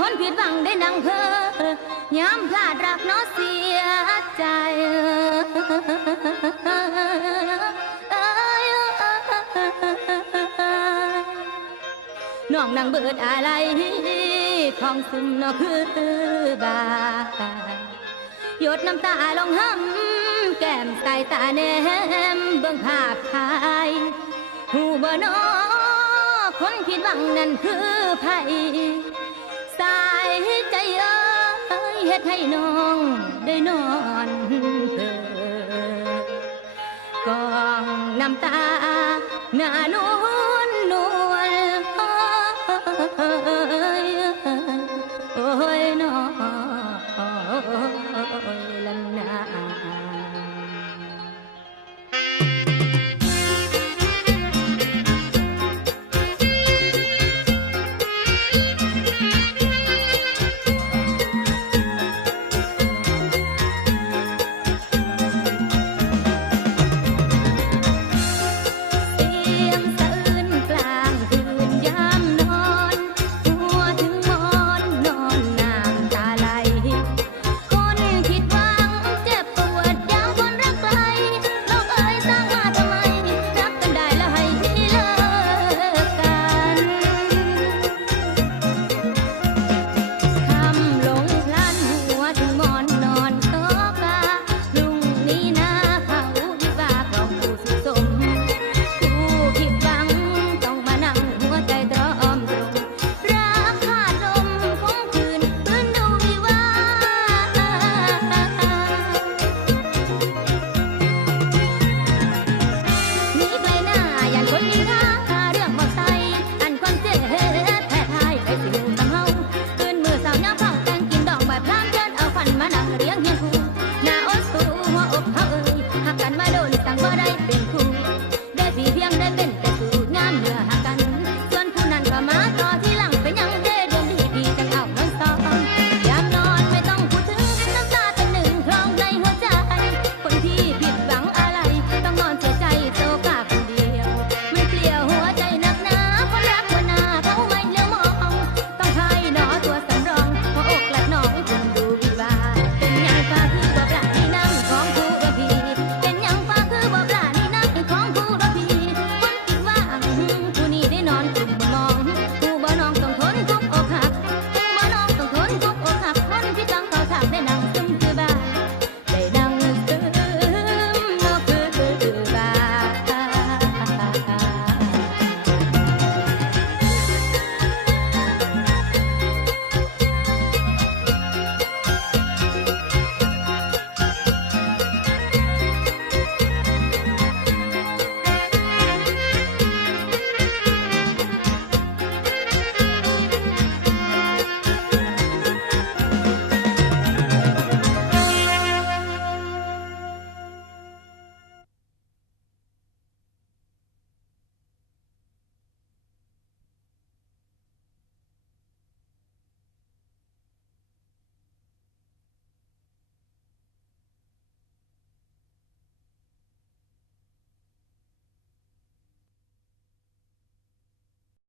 คนผิดหวังได้นังเพอยามพลาดรักน้อเสียใจน้องนางเบิดอะไรของซึมนอคือบาหยดน้ำตาลงห้ำแก้มใส่ตาแนมเบิ่งภาพถ่ายหูบ่นอคนผิดหวังนั่นคือไผสายใจเอ้ย เฮ็ดให้น้องได้นอนเธอกองน้ำตาหน้าหนู